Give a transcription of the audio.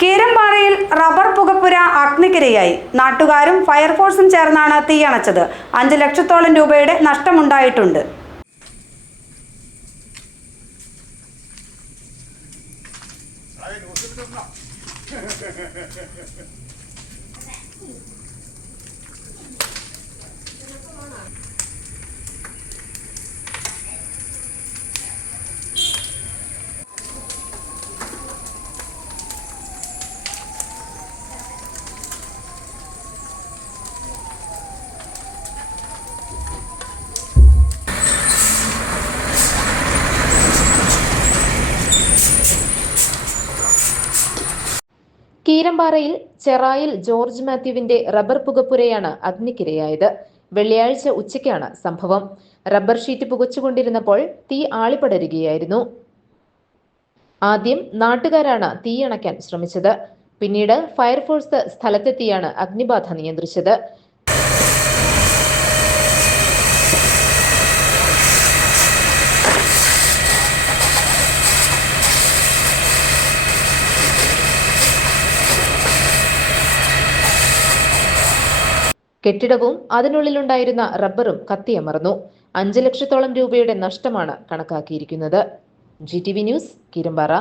കീരമ്പാറയിൽ rubber പുകപ്പുര അഗ്നിക്കിരയായി. നാട്ടുകാരും ഫയർഫോഴ്സും ചേർന്നാണ് തീയണച്ചത്. 5 ലക്ഷത്തോളം രൂപയുടെ നഷ്ടമുണ്ടായിട്ടുണ്ട്. കീരമ്പാറയിൽ ചെറായിൽ ജോർജ് മാത്യുവിന്റെ റബ്ബർ പുകപ്പുരയാണ് അഗ്നിക്കിരയായത്. വെള്ളിയാഴ്ച ഉച്ചയ്ക്കാണ് സംഭവം. റബ്ബർ ഷീറ്റ് പുകച്ചുകൊണ്ടിരുന്നപ്പോൾ തീ ആളിപ്പടരുകയായിരുന്നു. ആദ്യം നാട്ടുകാരാണ് തീയണയ്ക്കാൻ ശ്രമിച്ചത്. പിന്നീട് ഫയർഫോഴ്സ് സ്ഥലത്തെത്തിയാണ് അഗ്നിബാധ നിയന്ത്രിച്ചത്. കെട്ടിടവും അതിനുള്ളിലുണ്ടായിരുന്ന റബ്ബറും കത്തിയമർന്നു. 5 ലക്ഷത്തോളം രൂപയുടെ നഷ്ടമാണ് കണക്കാക്കിയിരിക്കുന്നത്. GTV news, Keerampara.